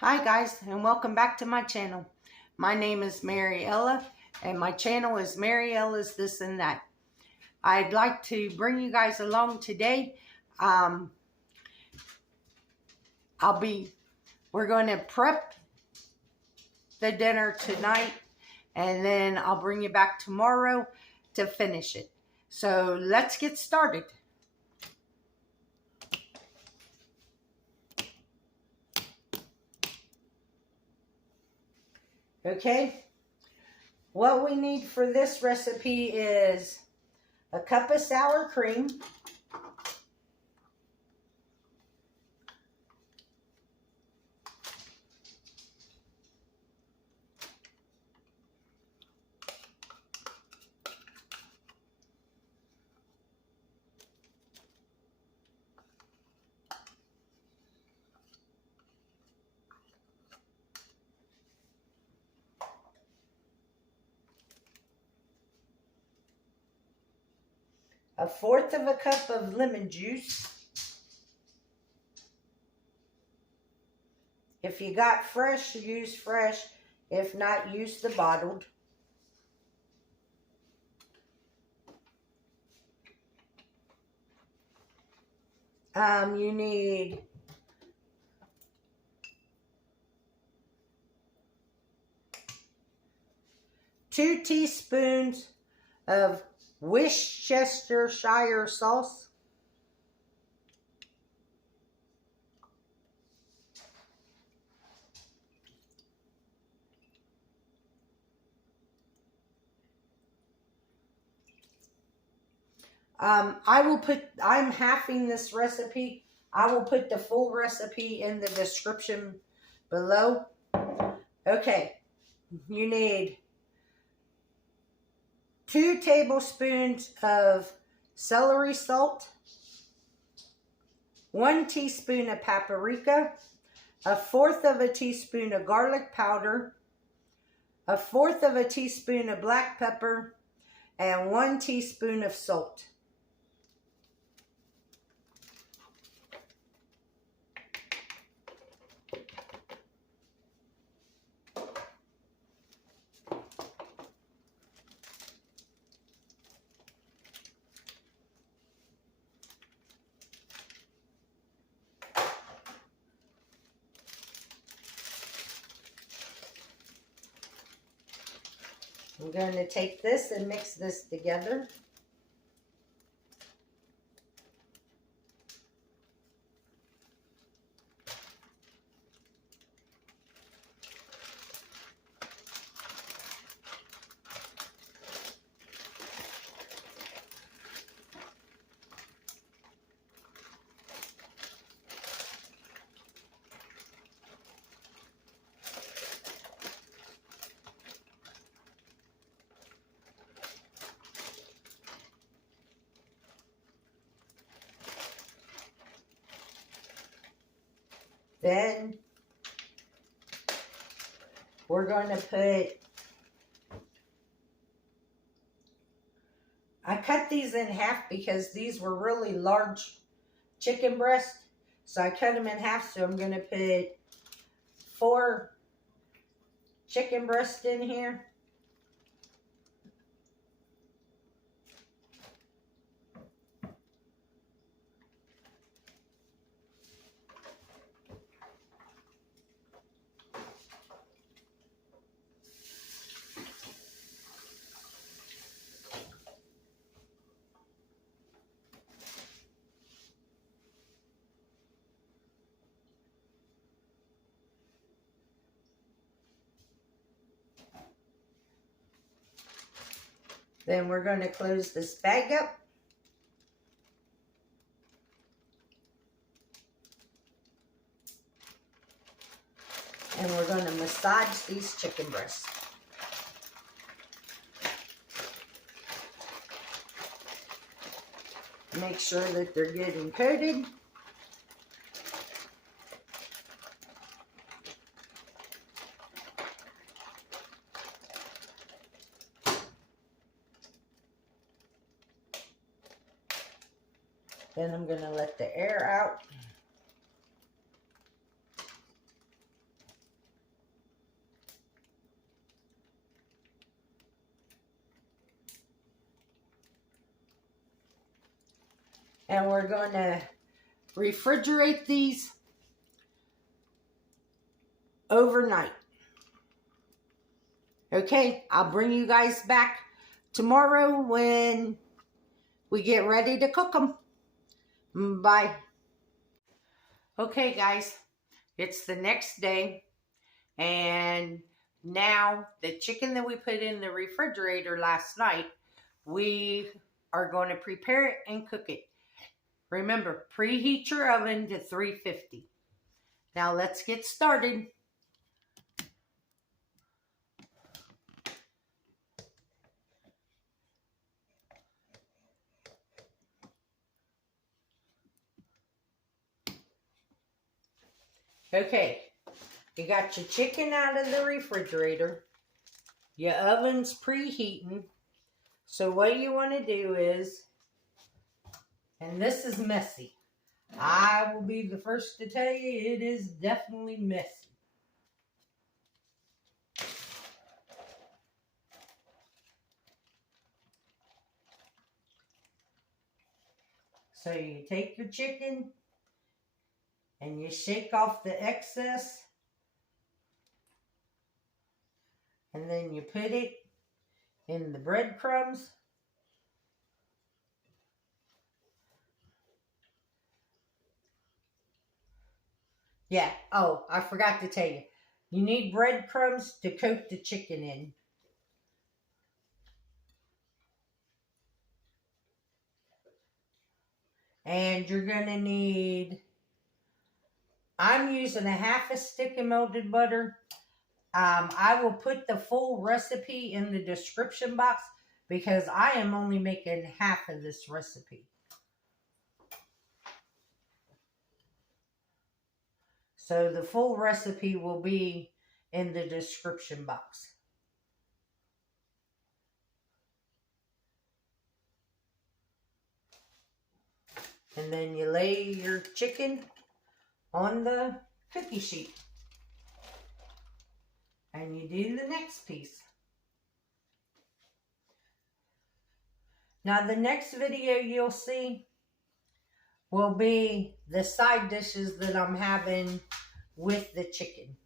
Hi guys, and welcome back to my channel. My name is Mariella and my channel is Mariella's This and That. I'd like to bring you guys along today. We're going to prep the dinner tonight, and then I'll bring you back tomorrow to finish it. So let's get started. Okay, what we need for this recipe is a cup of sour cream, a fourth of a cup of lemon juice. If you got fresh, use fresh. If not, use the bottled. You need 2 teaspoons of Worcestershire sauce, I'm halving this recipe. I will put the full recipe in the description below. Okay, you need 2 tablespoons of celery salt, 1 teaspoon of paprika, a fourth of a teaspoon of garlic powder, a fourth of a teaspoon of black pepper, and 1 teaspoon of salt. I'm going to take this and mix this together. Then we're going to put, I cut these in half because these were really large chicken breasts. So I cut them in half. So I'm going to put 4 chicken breasts in here. Then we're going to close this bag up. And we're going to massage these chicken breasts. Make sure that they're good and coated. Then I'm going to let the air out. And we're going to refrigerate these overnight. Okay, I'll bring you guys back tomorrow when we get ready to cook them. Bye. Okay, guys, it's the next day, and now the chicken that we put in the refrigerator last night, we are going to prepare it and cook it. Remember, preheat your oven to 350. Now let's get started. Okay, you got your chicken out of the refrigerator. Your oven's preheating. So what you want to do is, and this is messy. I will be the first to tell you it is definitely messy. So you take your chicken and you shake off the excess, and then you put it in the breadcrumbs. Yeah, oh, I forgot to tell you. You need breadcrumbs to coat the chicken in. And you're going to need, I'm using a half a stick of melted butter. I will put the full recipe in the description box because I am only making half of this recipe. So the full recipe will be in the description box. And then you lay your chicken on the cookie sheet. And you do the next piece. Now the next video you'll see will be the side dishes that I'm having with the chicken.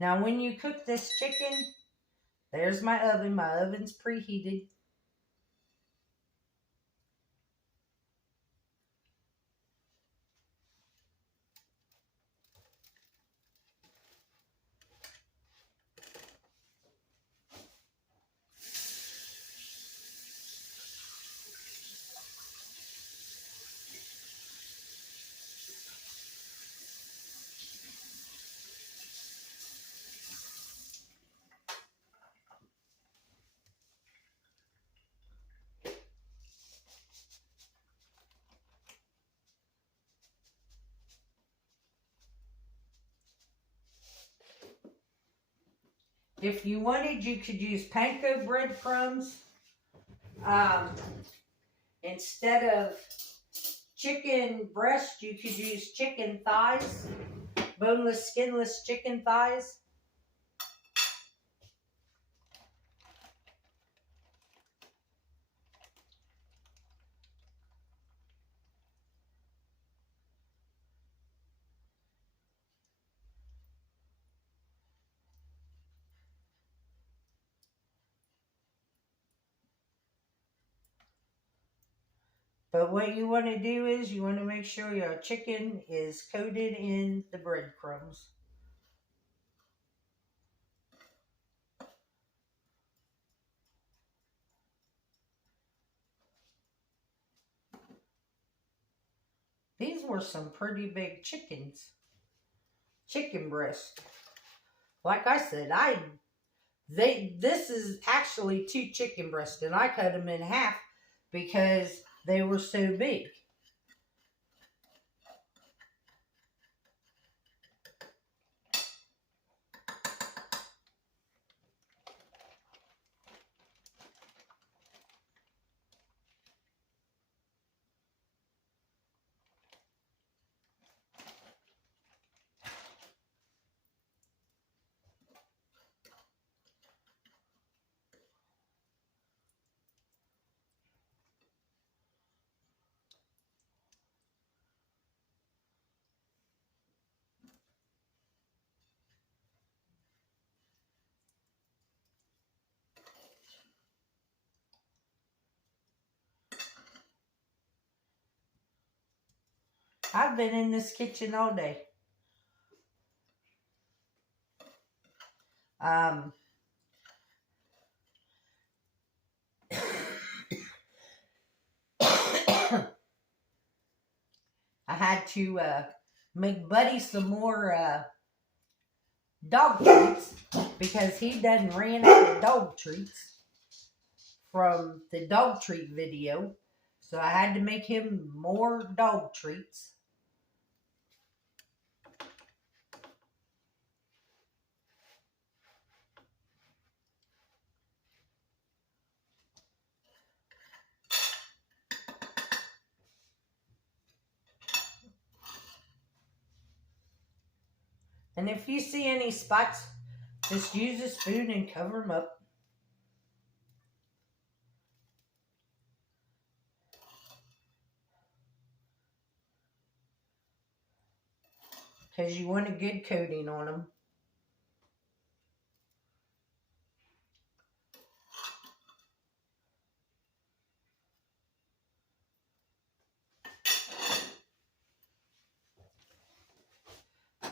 Now when you cook this chicken, there's my oven. My oven's preheated. If you wanted, you could use panko breadcrumbs. Instead of chicken breast, you could use chicken thighs, boneless, skinless chicken thighs. But what you want to do is you want to make sure your chicken is coated in the breadcrumbs. These were some pretty big chickens. Chicken breast. Like I said, This is actually 2 chicken breasts, and I cut them in half because they were so big. I've been in this kitchen all day. I had to make Buddy some more dog treats because he done ran out of dog treats from the dog treat video. So I had to make him more dog treats. And if you see any spots, just use a spoon and cover them up. Because you want a good coating on them.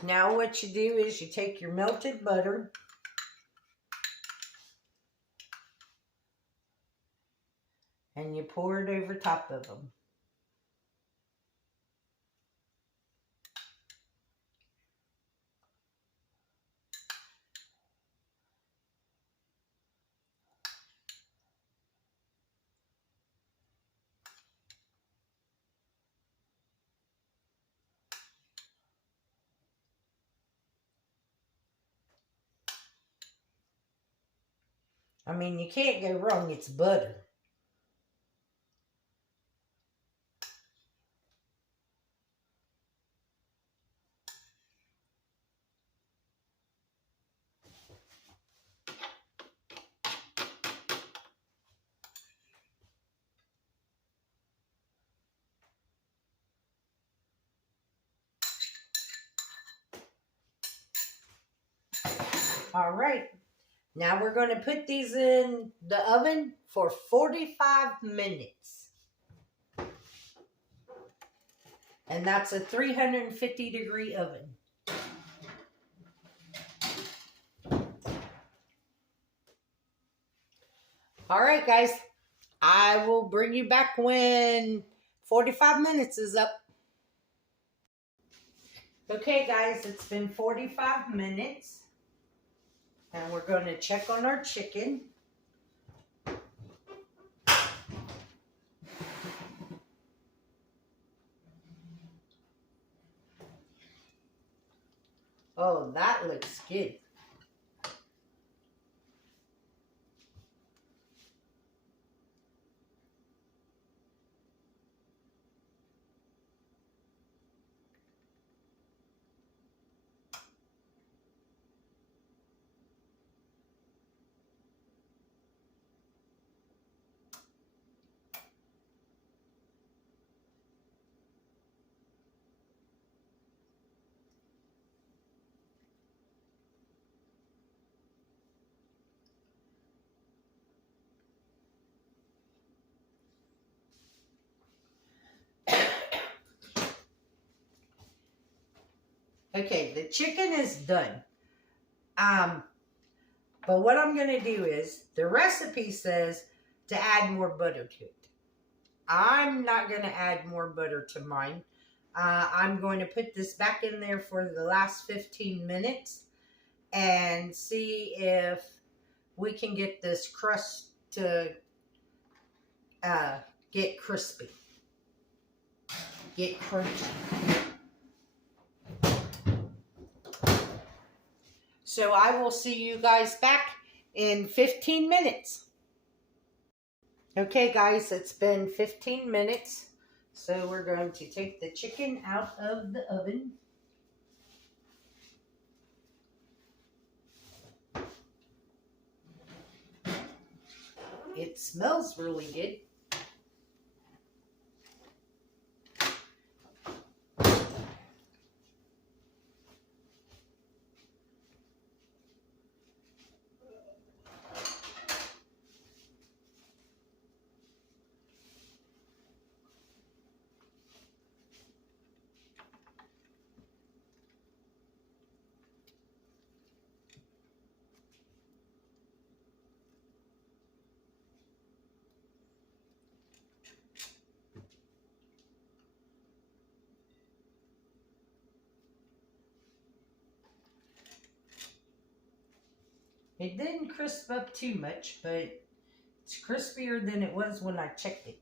Now what you do is you take your melted butter and you pour it over top of them. I mean, you can't go wrong, it's butter. All right, now we're going to put these in the oven for 45 minutes. And that's a 350-degree oven. All right, guys, I will bring you back when 45 minutes is up. Okay, guys, it's been 45 minutes. And we're going to check on our chicken. Oh, that looks good. Okay, the chicken is done. But what I'm going to do is, the recipe says to add more butter to it. I'm not going to add more butter to mine. I'm going to put this back in there for the last 15 minutes and see if we can get this crust to get crispy, get crunchy. So I will see you guys back in 15 minutes. Okay guys, it's been 15 minutes. So we're going to take the chicken out of the oven. It smells really good. It didn't crisp up too much, but it's crispier than it was when I checked it.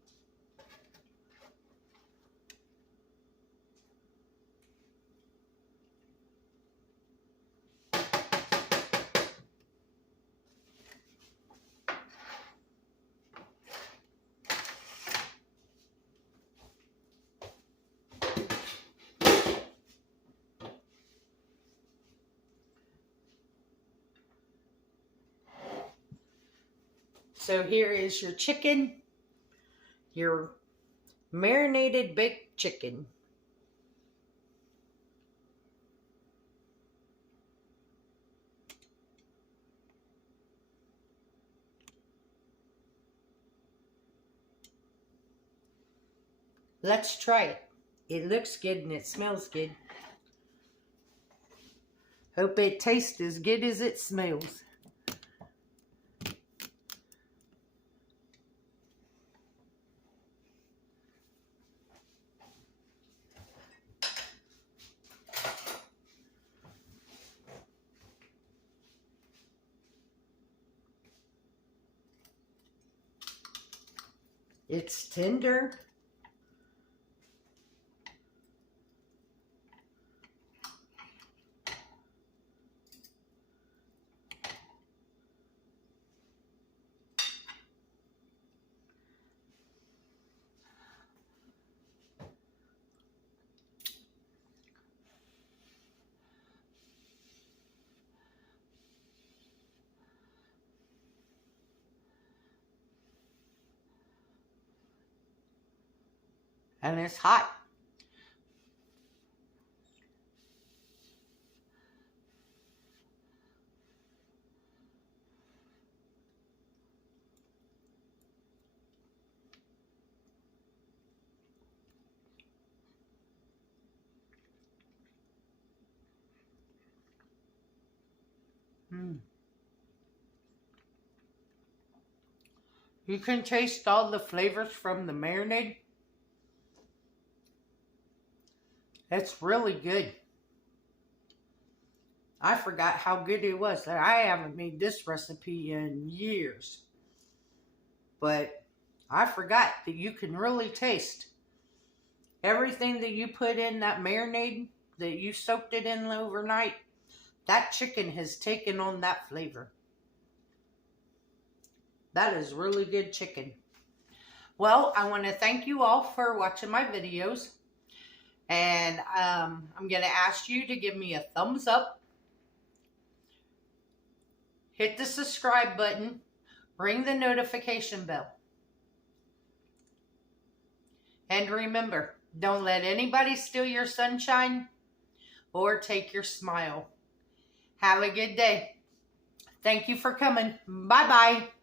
So here is your chicken, your marinated baked chicken. Let's try it. It looks good and it smells good. Hope it tastes as good as it smells. It's tender. And it's hot. You can taste all the flavors from the marinade. It's really good. I forgot how good it was. I haven't made this recipe in years. But I forgot that you can really taste everything that you put in that marinade, that you soaked it in overnight. That chicken has taken on that flavor. That is really good chicken. Well, I want to thank you all for watching my videos. And I'm going to ask you to give me a thumbs up. Hit the subscribe button. Ring the notification bell. And remember, don't let anybody steal your sunshine or take your smile. Have a good day. Thank you for coming. Bye-bye.